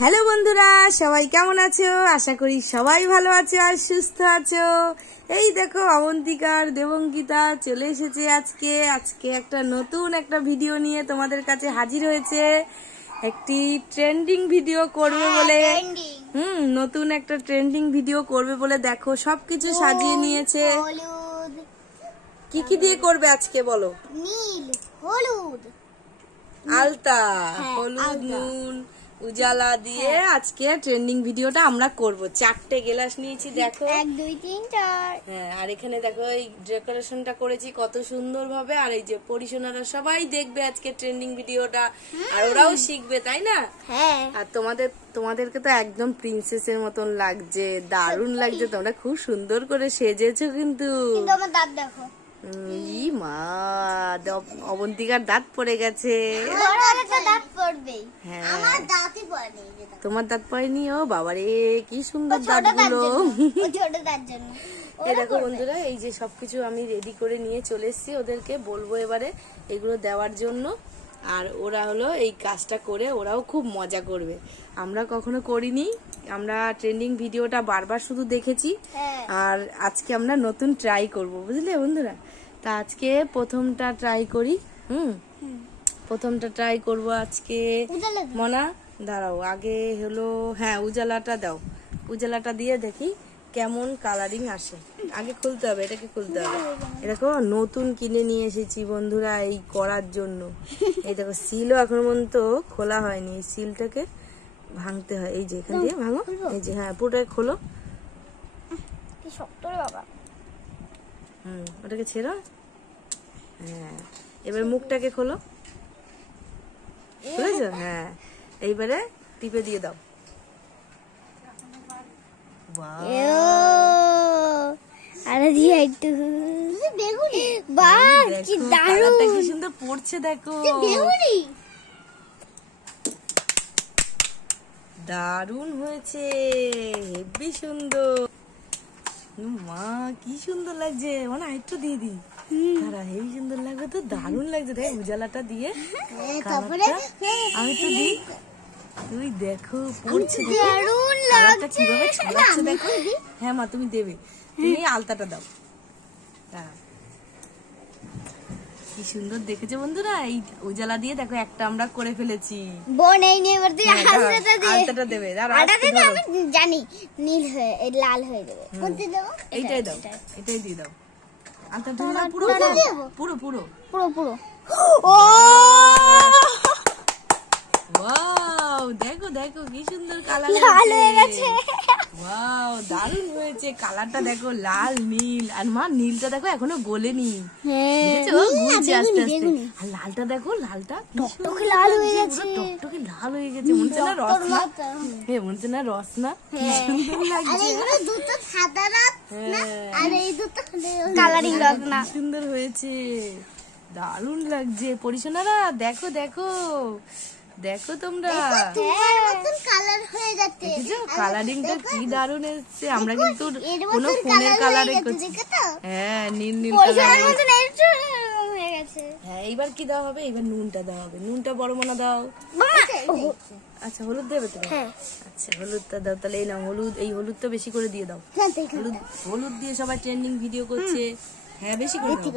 Hello বন্ধুরা, সবাই কেমন আছো? আশা করি সবাই ভালো আছো আর সুস্থ আছো। এই দেখো অবন্তিকা আর দেবঙ্কিতা চলে এসেছে আজকে একটা নতুন একটা ভিডিও নিয়ে তোমাদের কাছে হাজির হয়েছে। একটি ট্রেন্ডিং ভিডিও করবে বলে নতুন একটা ট্রেন্ডিং ভিডিও করবে বলে দেখো সবকিছু সাজিয়ে নিয়েছে। কি কি দিয়ে করবে আজকে বলো? নীল, হলুদ, আলতা, হলুদ, নুন, উজালা দিয়ে আজকে ট্রেন্ডিং ভিডিওটা আমরা করব। 4টে গ্লাস নিয়েছি দেখো, 1 2 3 4। হ্যাঁ, আর এখানে দেখো এই ডেকোরেশনটা করেছি কত সুন্দর ভাবে। আর এই যে পরিশোনারা সবাই দেখবে আজকে ট্রেন্ডিং ভিডিওটা, আর ওরাও শিখবে, তাই না? হ্যাঁ। আর তোমাদেরকে তো একদম প্রিন্সেসের মতন লাগছে, দারুণ লাগছে। তোমরা খুব সুন্দর করে সেজেছো কিন্তু আমার দাঁত দেখো। ই মা, অবন্তিকার দাঁত পড়ে গেছে। দাঁত পড়বেই। হ্যাঁ, আমার দাঁতই পড়েনি। তোমার দাঁত পড়েনি? ও বাবারে, কি সুন্দর দাঁতগুলো। ছোট দাঁত জন্য। এই দেখো বন্ধুরা, এই যে সবকিছু আমি রেডি করে নিয়ে চলে এসেছি। ওদেরকে বলবো এবারে এগুলো দেওয়ার জন্য, আর ওরা হলো এই কাজটা করে ওরাও খুব মজা করবে। আমরা কখনো করিনি, আমরা ট্রেন্ডিং ভিডিওটা বারবার শুধু দেখেছি, আর আজকে আমরা নতুন ট্রাই করব, বুঝলে বন্ধুরা? তা আজকে প্রথমটা ট্রাই করি। প্রথমটা ট্রাই করব আজকে। মনা দাঁড়াও, আগে হলো হ্যাঁ উজালাটা দাও। উজালাটা দিয়ে দেখি কেমন কালারিং আসে। আগে খুলতে হবে, এটাকে খুলতে হবে। এরকম নতুন কিনে নিয়ে এসেছি বন্ধুরা এই করার জন্য। এই দেখো সিলও এখন পর্যন্ত খোলা হয়নি, এই সিলটাকে ভাঙতে হয়। এই যে এখান দিয়ে ভাঙো, এই যে হ্যাঁ পুরোটাকে খোলো। কি শক্ত রে বাবা। ওটাকে ছেড়ো। হ্যাঁ, এবার মুখটাকে খোলো। বুঝেছো? হ্যাঁ, এইবারে টিপে দিয়ে দাও। আরে দিয়ে একটু বেগুনি। বাহ, কি দারুণ, কি সুন্দর পড়ছে দেখো। বেগুনি দারুণ হয়েছে, হেভি সুন্দর। মা কি সুন্দর লাগছে, মানে একটু দিয়ে দি। হেভি সুন্দর লাগবে তো, দারুণ লাগছে। দেখ উজালাটা দিয়ে আমি তো দিই, তুই দেখো পড়ছে, দারুণ লাগছে কিভাবে ছড়াচ্ছে দেখো। হ্যাঁ মা, তুমি দেবে, তুমি আলতাটা দাও। কি সুন্দর দেখেছো বন্ধুরা, এই উজালা দিয়ে দেখো একটা আমরা করে ফেলেছি। বোন এই নিয়ে এবার তুই আলতাটা দেবে। আমি জানি নীল হয়ে লাল হয়ে যাবে। কোনটা দেব? এইটাই দাও, এটাই দিয়ে দাও। আলতাটা পুরো পুরো পুরো পুরো পুরো। ও ওয়াও, দেখো দেখো কি সুন্দর কালার লাল হয়ে গেছে। ওয়াও, দারুণ হয়েছে। কালারটা দেখো লাল নীল, আর মা নীলটা দেখো এখনো গলেনি। দেখেছো? গলছে আস্তে আস্তে। আর লালটা দেখো, লালটা টকটকে লাল হয়ে গেছে, টকটকে লাল হয়ে গেছে। মনে হচ্ছে না রস না? হ্যাঁ, মনে হচ্ছে না রস না? কি সুন্দর লাগছে। আর এগুলো দুটো সাদা রস না, আর এই দুটো কালারিং রস না। সুন্দর হয়েছে, দারুণ লাগছে। পরিশোনারা দেখো দেখো দেখো, তোমরা কালার হয়ে যাচ্ছে। কালারিংটা কি দারুণ এসছে। আমরা কিন্তু কোনো ফোনের কালারে করছি। হ্যাঁ, নীল নীল কালার হয়ে গেছে। হ্যাঁ, এইবার কি দেওয়া হবে? এইবার নুনটা দেওয়া হবে। নুনটা বড় মনে দাও। আচ্ছা, হলুদ দেবে তো? আচ্ছা, হলুদটা দাও তাহলে। এই নাও হলুদ, এই হলুদটা বেশি করে দিয়ে দাও। হলুদ দিয়ে সবাই ট্রেন্ডিং ভিডিও করছে। হ্যাঁ, বেশি করে দাও।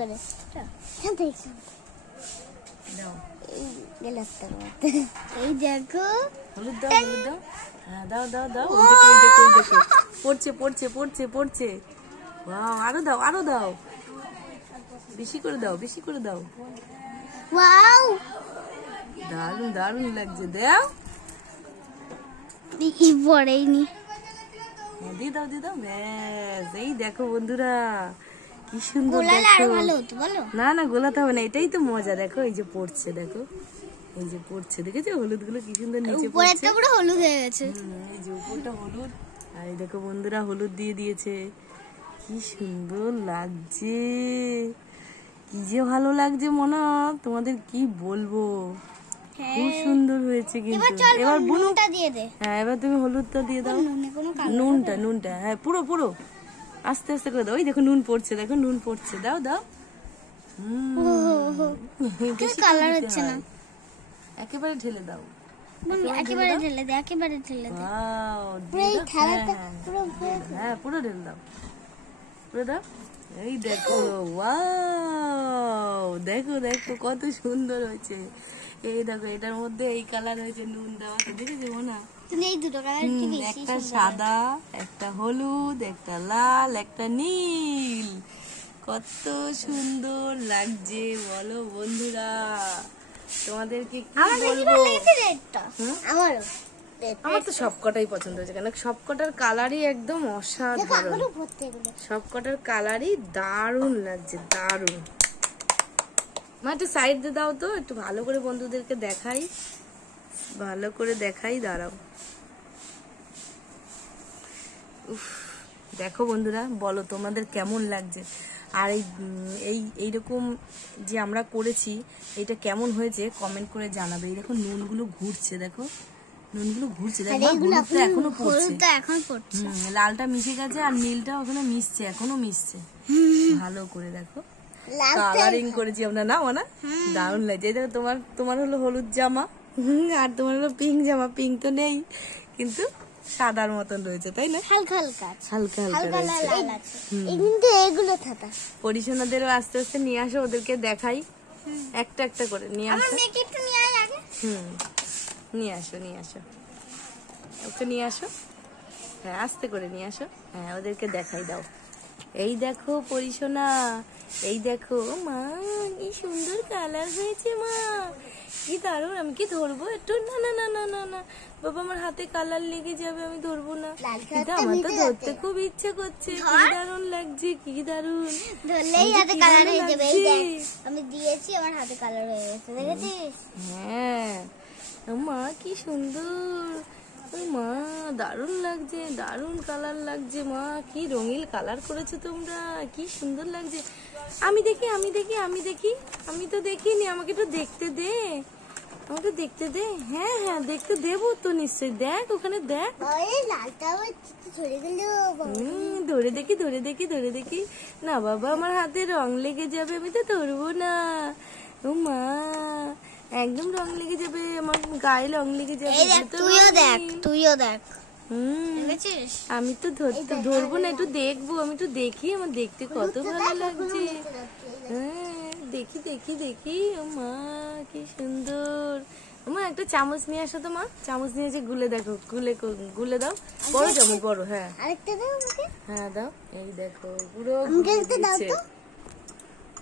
দাও এই দেখো, হলুদ দাও, হলুদ দাও। হ্যাঁ, দাও দাও দাও। ওই দেখো ওই দেখো, পড়ছে পড়ছে পড়ছে পড়ছে। ওয়াও, আরো দাও আরো দাও, বেশি করে দাও বেশি করে দাও। ওয়াও, দারুণ দারুণ লাগছে। দাও, কি পড়েইনি। দিয়ে দাও দিয়ে দাও। ব্যাস, এই দেখো বন্ধুরা কি সুন্দর। গোলালে আরো ভালো হতো বলো। না না, গোলাতে হবে না, এটাই তো মজা। দেখো এই যে পড়ছে, দেখো এই যে পড়ছে, দেখেছো হলুদ গুলো কি সুন্দর নিচে পড়ছে। উপরেরটা পুরো হলুদ হয়ে গেছে। এই যে উপরটা হলুদ, আর এই দেখো বন্ধুরা হলুদ দিয়ে দিয়েছে। কি সুন্দর লাগছে, কি যে ভালো লাগছে মনা, তোমাদের কি বলবো। খুব সুন্দর হয়েছে কিন্তু। এবার নুনটা দিয়ে দে। হ্যাঁ, এবার তুমি হলুদটা দিয়ে দাও। নুনটা নুনটা হ্যাঁ, পুরো পুরো আস্তে আস্তে করে দাও। ওই দেখো নুন পড়ছে, দেখো নুন পড়ছে। দাও দাও। কালার হচ্ছে না, একেবারে ঢেলে দাও। একেবারে ঢেলে দে, একেবারে ঢেলে দে। ওয়াও, পুরো এই থালাটা পুরো হ্যাঁ পুরো ঢেলে দাও, পুরো দাও। এই দেখো, ওয়াও, দেখো দেখো কত সুন্দর হয়েছে। এই দেখো এটার মধ্যে এই কালার হয়েছে নুন দেওয়া, তো দেখেছো না? তুমি এই দুটো কালার কি বেশি একটা সুন্দর। সাদা, একটা হলুদ, একটা লাল, একটা নীল, কত সুন্দর লাগছে বলো বন্ধুরা। তোমাদেরকে কি আমার বেশি বলবো, ভালো লেগেছে রেডটা। আমারও red। আমার তো সবকটাই পছন্দ হয়েছে, কেন সবকটার কালারই একদম দেখো অসাধারণ, এখনো ভর্তি এগুলো। সবকটার কালারই দারুণ লাগছে, দারুণ। মা একটু সাইড দিয়ে দাও তো, একটু ভালো করে বন্ধুদেরকে দেখাই, ভালো করে দেখাই, দাঁড়াও। উফ, দেখো বন্ধুরা, বলো তোমাদের কেমন লাগছে। আর এইরকম যে আমরা করেছি, এটা কেমন হয়েছে কমেন্ট করে জানাবে। এই দেখো নুনগুলো ঘুরছে, দেখো নুনগুলো ঘুরছে, দেখো হলুদটা এখনো পড়ছে, হলুদটা এখন পড়ছে। লালটা মিশে গেছে আর নীলটা ওখানে মিশছে, এখনো মিশছে। ভালো করে দেখো, লালটা কালারিং করেছি আমরা, না না দারুণ লাগছে। এই দেখো তোমার হলো হলুদ জামা, আর তোমার হলো পিঙ্ক জামা, পিঙ্ক তো নেই কিন্তু সাদার মতন রয়েছে, তাই না? হালকা হালকা আছে, হালকা হালকা হালকা রয়েছে। লাল আছে। এই কিন্তু এগুলো থাকা। পরিশোনাদেরও আস্তে আস্তে নিয়ে আসো, ওদেরকে দেখাই, একটা একটা করে নিয়ে আমার আসো। মেয়েকে একটু নিয়ে আয় আগে। নিয়ে আসো, নিয়ে আসো, ওকে নিয়ে আসো, হ্যাঁ আস্তে করে নিয়ে আসো, হ্যাঁ ওদেরকে দেখাই দাও। এই দেখো পরিশোনা, এই দেখো মা, কি সুন্দর কালার হয়েছে মা, কি দারুণ। আমি কি ধরবো একটু? না না না না না না বাবা, আমার হাতে কালার লেগে যাবে, আমি ধরবো না। লাল কিন্তু কালারটা আমার তো মিশে ধরতে যাচ্ছে। খুব ইচ্ছে করছে, কি দারুণ লাগছে, কি দারুণ। ধরলেই হাতে কি কালার ভালো হয়ে যাবে। এই লাগছে। দেখ আমি দিয়েছি, আমার হাতে কালার হয়ে গেছে, দেখেছিস? হ্যাঁ মা কি সুন্দর, ও মা দারুণ লাগছে, দারুণ কালার লাগছে মা, কি রঙিন কালার করেছো তোমরা, কি সুন্দর লাগছে। আমি দেখি, আমি দেখি, আমি দেখি, আমি তো দেখিনি, আমাকে একটু দেখতে দে, আমাকে দেখতে দে। হ্যাঁ হ্যাঁ দেখতে দেবো তো নিশ্চয়ই, দেখ ওখানে দেখ। এই লালটা আমার ঝরে গেল। ধরে দেখি, ধরে দেখি, ধরে দেখি। না বাবা, আমার হাতে রং লেগে যাবে, আমি তো ধরবো না। ও মা, একদম রং লেগে যাবে, আমার গায়ে রং লেগে যাবে। এই দেখ, এগুলো তো তুইও রং দেখ, নেই। তুইও দেখ, হুম, দেখেছিস? আমি তো ধরবো না, একটু দেখবো, আমি একটু দেখি, আমার দেখতে কত ভালো লাগছে। হ্যাঁ দেখি দেখি দেখি, ও মা কি সুন্দর। মা একটা চামচ নিয়ে আসো তো মা, চামচ নিয়ে এসে গুলে দেখো, গুলে দাও, বড় চামচ, বড়, হ্যাঁ আরেকটা দাও আমাকে। হ্যাঁ দাও। এই দেখো পুরো আমাকে একটা দাও দিচ্ছে। তো।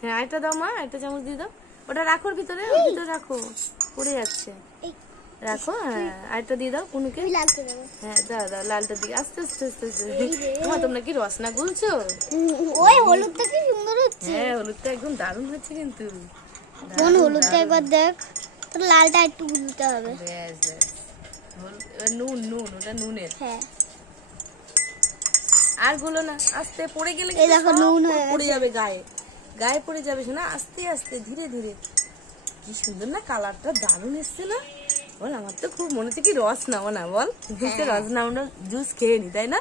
হ্যাঁ আরেকটা দাও মা, একটা চামচ দিয়ে দাও, ওটা রাখো ওর ভিতরে, ওর ভিতরে রাখো, পড়ে যাচ্ছে, এই রাখো। হ্যাঁ আরেকটা দিয়ে দাও কুনুকে, তুই লাল করে দাও। হ্যাঁ দাও দাও, লালটা দিয়ে আস্তে আস্তে আস্তে আস্তে। তোমরা কি রসনা গুলছো? ওই হলুদটা কি সুন্দর হচ্ছে। হ্যাঁ হলুদটা একদম দারুণ হচ্ছে কিন্তু। কোন হলুদটা একবার দেখ, তোর লালটা একটু গুলতে হবে। ব্যাস ব্যাস, নুন নুন, ওটা নুনের। হ্যাঁ আর গুলো না, আস্তে, পড়ে গেলে এই কিন্তু দেখো সব নুন হয়ে পড়ে যাবে গায়ে, গায়ে পড়ে যাবে শোনা, আস্তে আস্তে ধীরে ধীরে। কি সুন্দর না কালারটা, দারুণ এসছে না বল। আমার তো খুব মনে হচ্ছে কি রস নাও না, বল রস না, আমরা জুস খেয়ে নি, তাই না?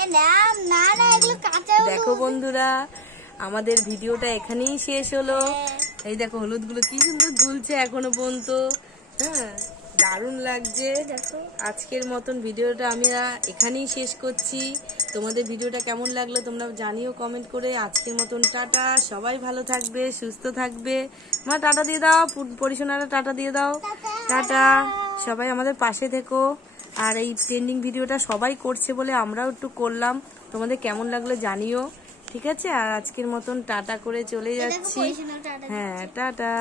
এ না না না, এগুলো কাঁচা হলুদ। দেখো বন্ধুরা, আমাদের ভিডিওটা এখানেই শেষ হলো। এই দেখো হলুদ গুলো কি সুন্দর গুলছে এখনো পর্যন্ত, হ্যাঁ দারুণ লাগছে। আজকের মতন ভিডিওটা আমরা এখানেই শেষ করছি। তোমাদের ভিডিওটা কেমন লাগলো তোমরা জানিও কমেন্ট করে। আজকের মতন টাটা, সবাই ভালো থাকবে, সুস্থ থাকবে। মা টাটা দিয়ে দাও, পরিশোনারা টাটা দিয়ে দাও, টাটা। সবাই আমাদের পাশে থেকো। আর এই ট্রেন্ডিং ভিডিওটা সবাই করছে বলে আমরাও একটু করলাম, তোমাদের কেমন লাগলো জানিও, ঠিক আছে? আর আজকের মতন টাটা করে চলে যাচ্ছি। হ্যাঁ টাটা।